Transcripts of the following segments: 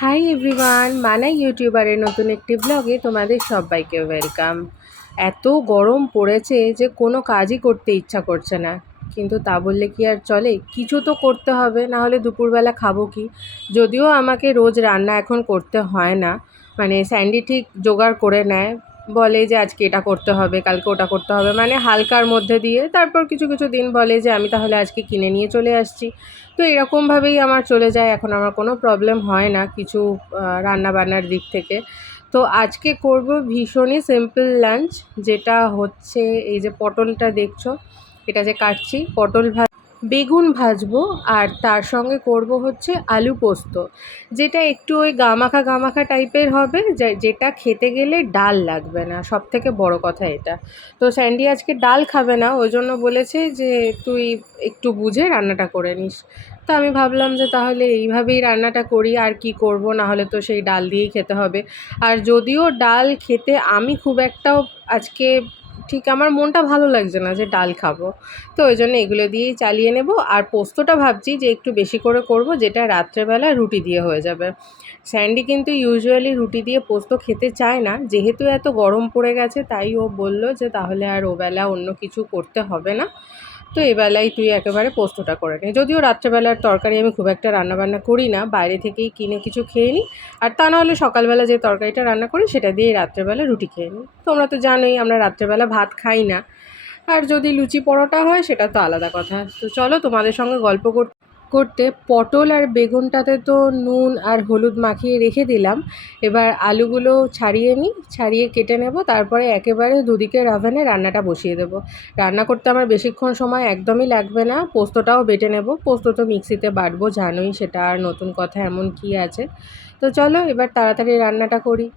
Hi everyone, মানা ইউটিউবারের নতুন একটি ব্লগে তোমাদের সবাইকে ওয়েলকাম। এত গরম পড়েছে যে কোনো কাজই করতে ইচ্ছা করছে না, কিন্তু তা বললে কি আর চলে? কিছু তো করতে হবে, না হলে দুপুরবেলা খাবো কি? যদিও আমাকে রোজ রান্না এখন করতে হয় না, মানে স্যান্ডি ঠিক জোগাড় করে নেয়, বলে যে আজকে এটা করতে হবে, কালকে ওটা করতে হবে, মানে হালকার মধ্যে দিয়ে। তারপর কিছু কিছু দিন বলে যে আমি তাহলে আজকে কিনে নিয়ে চলে আসছি। তো এরকমভাবেই আমার চলে যায়, এখন আমার কোনো প্রবলেম হয় না কিছু রান্না বান্নার দিক থেকে। তো আজকে করব ভীষণই সিম্পল লাঞ্চ, যেটা হচ্ছে এই যে পটলটা দেখছো, এটা যে কাটছি, বেগুন ভাজবো, আর তার সঙ্গে করব হচ্ছে আলু পোস্ত, যেটা একটু ওই গামাখা গামাখা টাইপের হবে, যেটা খেতে গেলে ডাল লাগবে না, সব থেকে বড় কথা এটা। তো স্যান্ডি আজকে ডাল খাবে না, ওই জন্য বলেছে যে তুই একটু বুঝে রান্নাটা করে নিস। তো আমি ভাবলাম যে তাহলে এইভাবেই রান্নাটা করি, আর কি করব, না হলে তো সেই ডাল দিয়েই খেতে হবে। আর যদিও ডাল খেতে আমি খুব একটাও আজকে ঠিক আমার মনটা ভালো লাগছে না যে ডাল খাবো, তো ওই জন্য এগুলো দিয়েই চালিয়ে নেব। আর পোস্তটা ভাবছি যে একটু বেশি করে করব, যেটা রাত্রেবেলা রুটি দিয়ে হয়ে যাবে। স্যান্ডি কিন্তু ইউজুয়ালি রুটি দিয়ে পোস্ত খেতে চায় না, যেহেতু এত গরম পড়ে গেছে তাই ও বলল যে তাহলে আর ওবেলা অন্য কিছু করতে হবে না, তো এবেলায় তুই একেবারে পোস্তটা করে নে। যদিও রাত্রেবেলার তরকারি আমি খুব একটা রান্নাবান্না করি না, বাইরে থেকেই কিনে কিছু খেয়ে নিই। আর তা নাহলে সকালবেলা যে তরকারিটা রান্না করি সেটা দিয়েই রাত্রেবেলা রুটি খেয়ে নিই। তোমরা তো জানোই আমরা রাত্রেবেলা ভাত খাই না। আর যদি লুচি পরোটা হয় সেটা তো আলাদা কথা। তো চলো তোমাদের সঙ্গে গল্প করতে পটল আর বেগুনটাতে তো নুন আর হলুদ মাখিয়ে রেখে দিলাম। এবার আলুগুলো ছাড়িয়ে নিই, ছাড়িয়ে কেটে নেব, তারপরে একেবারে দুদিকের ওভেনে রান্নাটা বসিয়ে দেবো। রান্না করতে আমার বেশিক্ষণ সময় একদমই লাগবে না। পোস্তটাও বেটে নেব, পোস্ত তো মিক্সিতে বাটবো, জানোই, সেটা আর নতুন কথা এমন কি আছে। তো চলো এবার তাড়াতাড়ি রান্নাটা করি।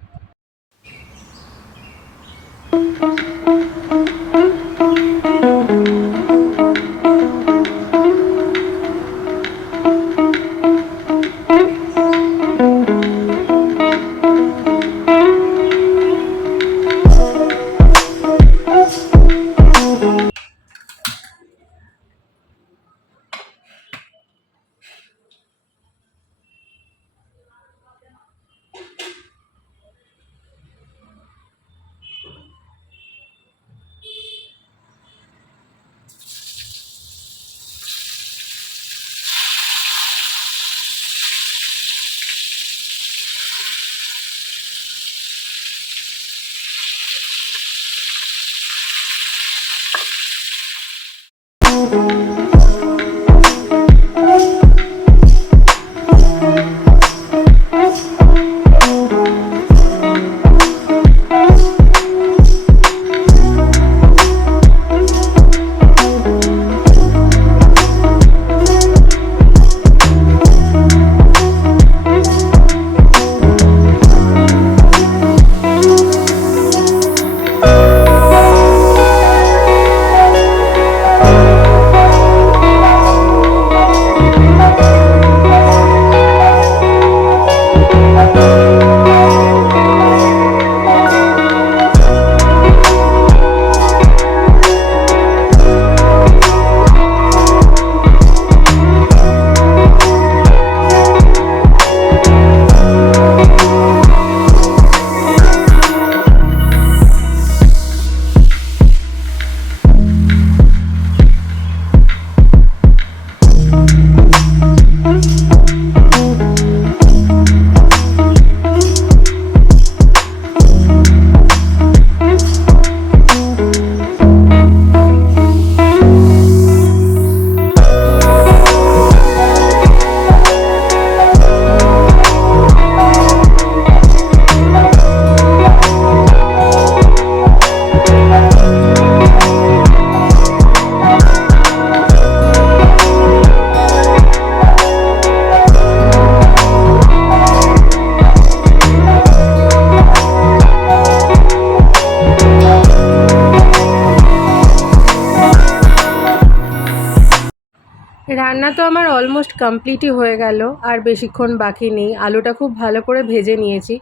রান্না তো আমার অলমোস্ট কমপ্লিটই হয়ে গেল, আর বেশিক্ষণ বাকি নেই। আলুটা খুব ভালো করে ভেজে নিয়েছি।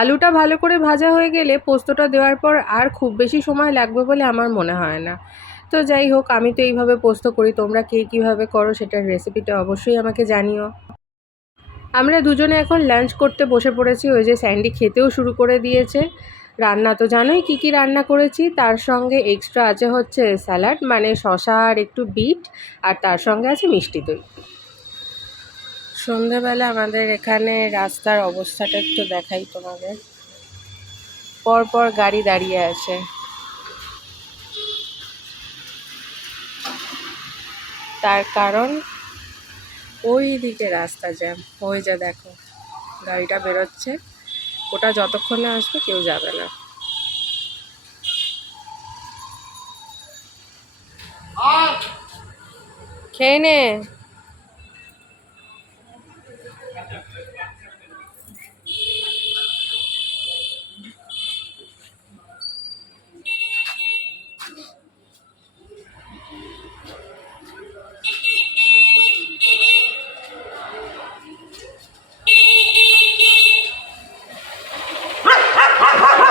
আলুটা ভালো করে ভাজা হয়ে গেলে পোস্তটা দেওয়ার পর আর খুব বেশি সময় লাগবে বলে আমার মনে হয় না। তো যাই হোক, আমি তো এইভাবে পোস্ত করি, তোমরা কে কীভাবে করো সেটার রেসিপিটা অবশ্যই আমাকে জানিও। আমরা দুজনে এখন লাঞ্চ করতে বসে পড়েছি। ওই যে স্যান্ডি খেতেও শুরু করে দিয়েছে। রান্না তো জানোই কী কী রান্না করেছি, তার সঙ্গে এক্সট্রা আছে হচ্ছে স্যালাড, মানে শসা আর একটু বিট, আর তার সঙ্গে আছে মিষ্টি দই। সন্ধেবেলা আমাদের এখানে রাস্তার অবস্থাটা একটু দেখাই তোমাদের। পরপর গাড়ি দাঁড়িয়ে আছে, তার কারণ ওই দিকে রাস্তা জ্যাম। ওই যে দেখো গাড়িটা বেরোচ্ছে, ওটা যতক্ষণে আসবে কেউ যাবে না। খেয়ে নে।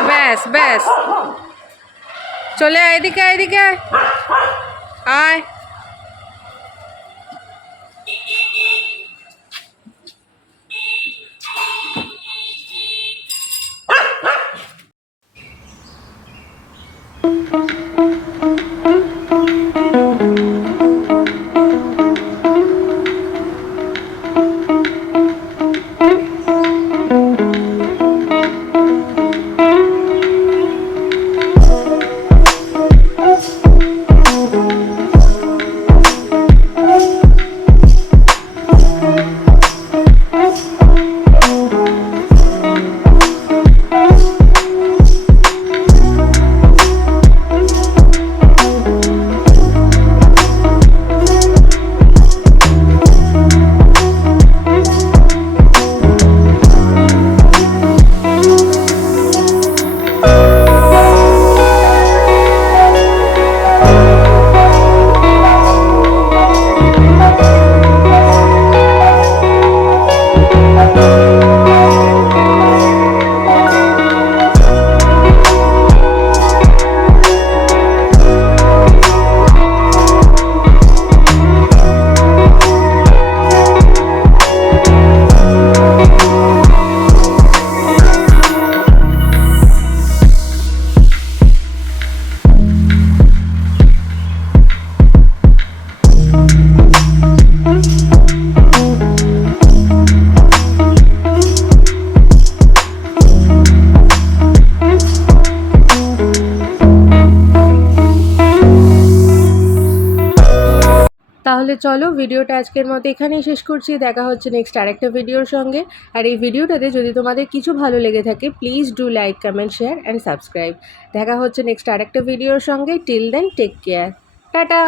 ব্যাস ব্যাস, চলে আয় এদিকে, এদিকে আয়। তাহলে চলো ভিডিওটা আজকের মতো এখানেই শেষ করছি। দেখা হচ্ছে নেক্সট আরেকটা ভিডিওর সঙ্গে। আর এই ভিডিওটাতে যদি তোমাদের কিছু ভালো লেগে থাকে please do like, comment, share and subscribe. দেখা হচ্ছে নেক্সট আরেকটা ভিডিওর সঙ্গে। Till then take care, tata.